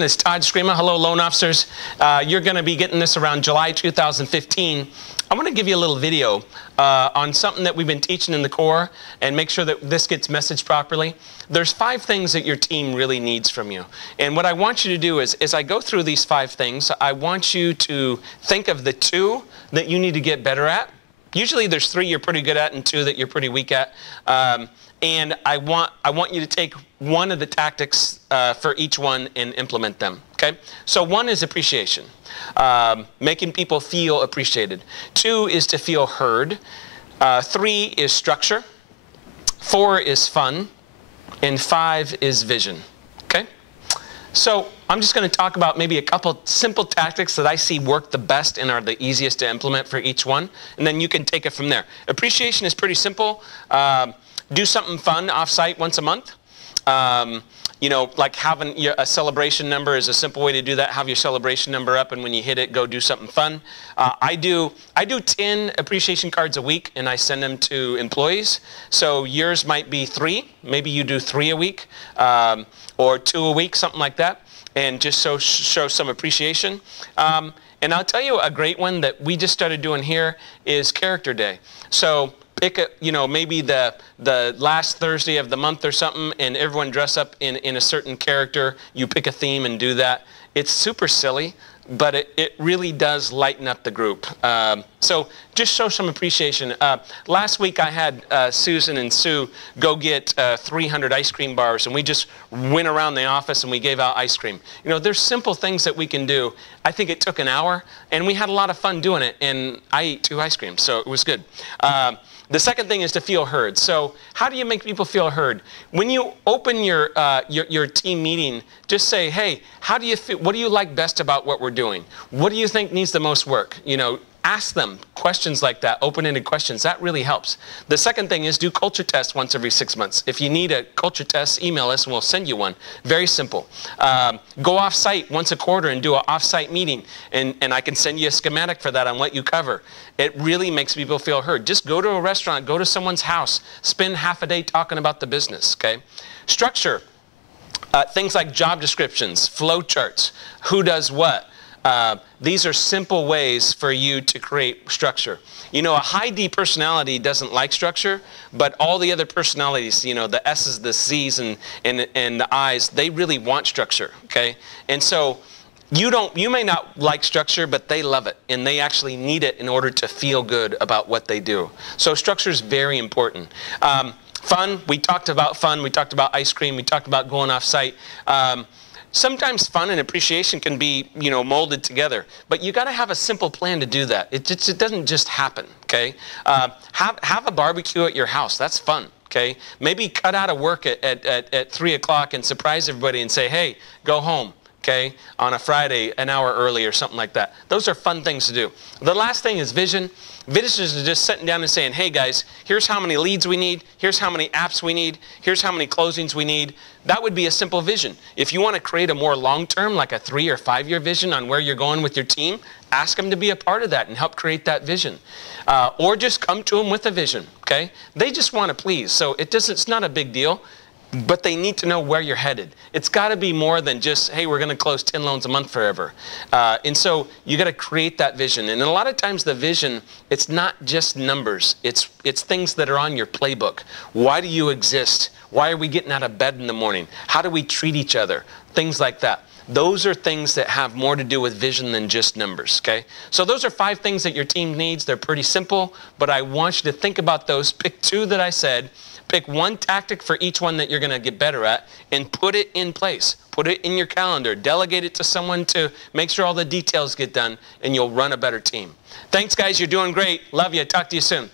everyone. It's Todd Screama. Hello, loan officers. You're going to be getting this around July 2015. I want to give you a little video on something that we've been teaching in the core and make sure that this gets messaged properly. There's 5 things that your team really needs from you. And what I want you to do is, as I go through these 5 things, I want you to think of the 2 that you need to get better at. Usually there's 3 you're pretty good at and 2 that you're pretty weak at. And I want you to take one of the tactics for each one and implement them. Okay? So 1 is appreciation, making people feel appreciated. 2 is to feel heard. 3 is structure. 4 is fun. And 5 is vision. Okay? So I'm just going to talk about maybe a couple simple tactics that I see work the best and are the easiest to implement for each one, and then you can take it from there. Appreciation is pretty simple. Do something fun off-site once a month. You know, like having a celebration number is a simple way to do that. Have your celebration number up, and when you hit it, go do something fun. I do 10 appreciation cards a week, and I send them to employees. So yours might be 3. Maybe you do 3 a week, or 2 a week, something like that, and just show some appreciation. And I'll tell you a great one that we just started doing here is Character Day. So pick a, you know, maybe the last Thursday of the month or something, and everyone dress up in a certain character. You pick a theme and do that. It's super silly, but it really does lighten up the group. So just show some appreciation. Last week I had Susan and Sue go get 300 ice cream bars, and we just went around the office and we gave out ice cream. You know, there's simple things that we can do. I think it took an hour, and we had a lot of fun doing it, and I ate 2 ice creams, so it was good. The second thing is to feel heard. So how do you make people feel heard? When you open your team meeting, just say, hey, how do you feel, what do you like best about what we're doing? What do you think needs the most work? You know, ask them questions like that, open-ended questions. That really helps. The second thing is do culture tests once every 6 months. If you need a culture test, email us and we'll send you one. Very simple. Go off-site once a quarter and do an off-site meeting, and I can send you a schematic for that on what you cover. It really makes people feel heard. Just go to a restaurant, go to someone's house, spend half a day talking about the business, okay? Structure. Things like job descriptions, flow charts, who does what. These are simple ways for you to create structure. You know, a high D personality doesn't like structure, but all the other personalities, you know, the S's, the C's, and the I's, they really want structure, okay? And so you may not like structure, but they love it, and they actually need it in order to feel good about what they do. So structure is very important. Fun, we talked about fun, we talked about ice cream, we talked about going off-site. Sometimes fun and appreciation can be, you know, molded together, but you got to have a simple plan to do that. It doesn't just happen, okay? Have a barbecue at your house. That's fun, okay? Maybe cut out of work at 3 o'clock and surprise everybody and say, hey, go home, okay, on a Friday an hour early or something like that. Those are fun things to do. The last thing is vision. Vision is just sitting down and saying, hey guys, here's how many leads we need, here's how many apps we need, here's how many closings we need. That would be a simple vision. If you want to create a more long-term, like a 3 or 5 year vision on where you're going with your team, ask them to be a part of that and help create that vision. Or just come to them with a vision, okay? They just want to please, so it's not a big deal. But they need to know where you're headed. It's got to be more than just, hey, we're going to close 10 loans a month forever. And so you got to create that vision. And a lot of times the vision, it's not just numbers. It's things that are on your playbook. Why do you exist? Why are we getting out of bed in the morning? How do we treat each other? Things like that. Those are things that have more to do with vision than just numbers, okay? So those are 5 things that your team needs. They're pretty simple, but I want you to think about those. Pick 2 that I said. Pick 1 tactic for each one that you're going to get better at and put it in place. Put it in your calendar. Delegate it to someone to make sure all the details get done, and you'll run a better team. Thanks, guys. You're doing great. Love you. Talk to you soon.